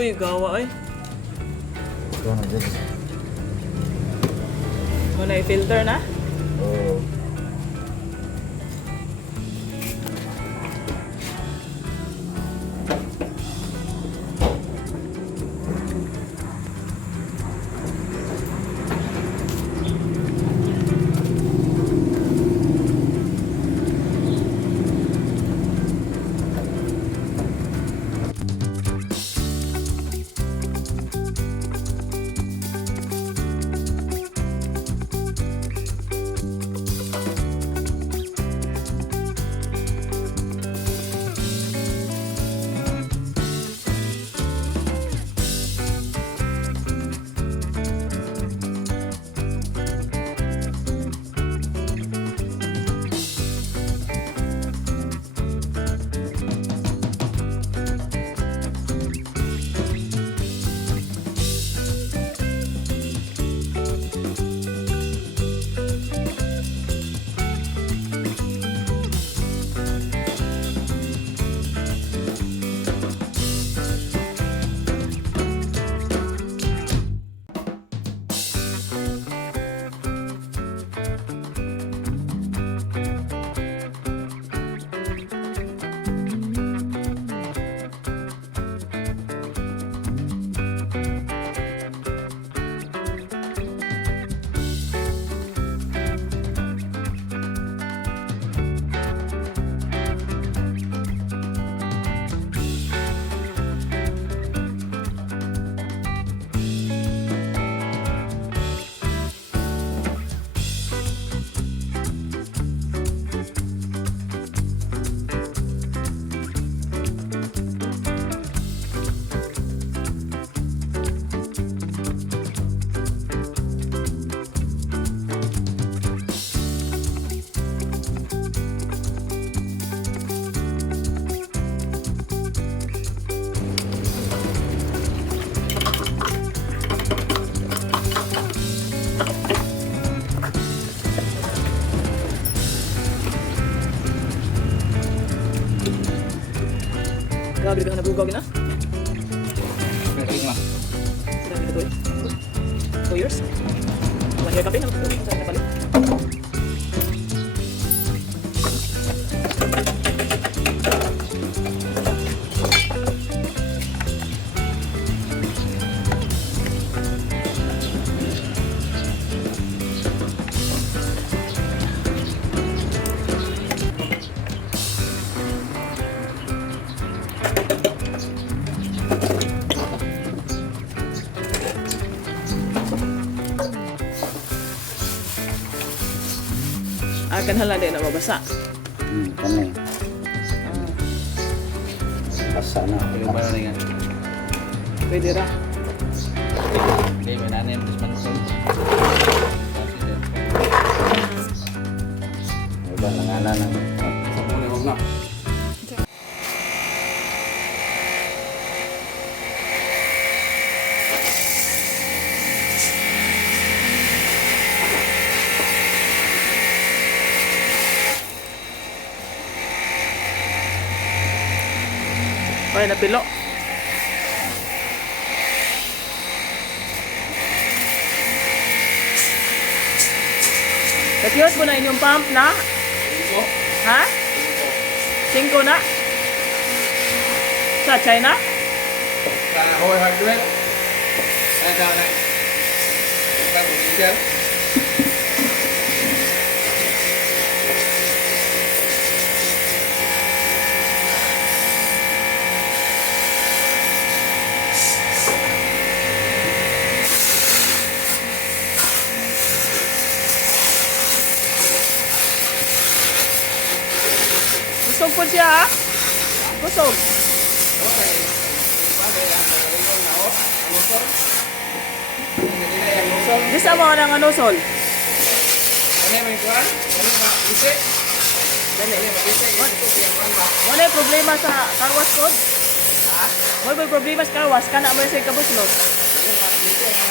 Uy, gawa ay. Ito na din. Muna i-filter na. Oo. Grabe ka na bugaw na. Pwede nga. Grabe na to eh. 2 years. 1 year ka pa na. Saan na palit? Akan hala din na mabasa. Kani. Basa na. Yung ba na nga? Pwede ra. Hindi, may nanay yung dismanson. Iba nangalan ng Sa muna, huwag na. Ay, napilo. Nakiyot mo na inyong pump na? Ha? 5 na? Sa China? Sa Hawaii Hardware. Ay, sa na. Ito po, diesel. Busog po siya ha? Busog. Okay. Bagay, ang nalagong na ako. Ang musol. Hindi na yung musol. Gisa mo ng anusol. Ano yung mga kuhan? Ano yung mga isi? Dali, yung mga isi. Wala yung problema sa carwash code? Ha? Wala yung problema sa carwash. Kana mo yung sa kabuslot. Ano yung mga isi?